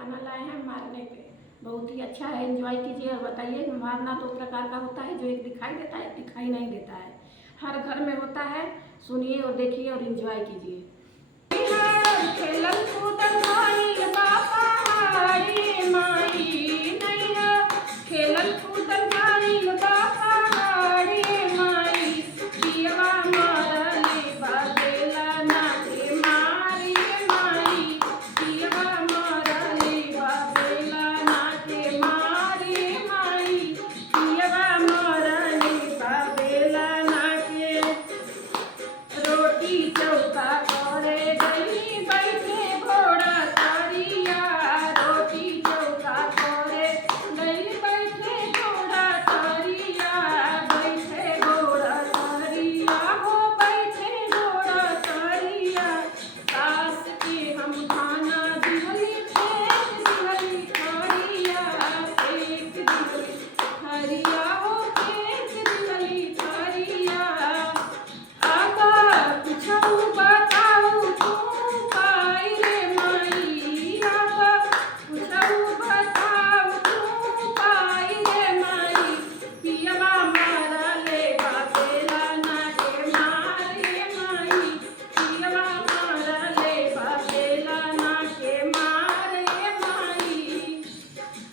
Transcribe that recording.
गाना लाए हैं मारने पे। बहुत ही अच्छा है, एंजॉय कीजिए और बताइए। मारना दो प्रकार का होता है, जो एक दिखाई देता है, एक दिखाई नहीं देता है। हर घर में होता है। सुनिए और देखिए और एंजॉय कीजिए। खेलन कूदन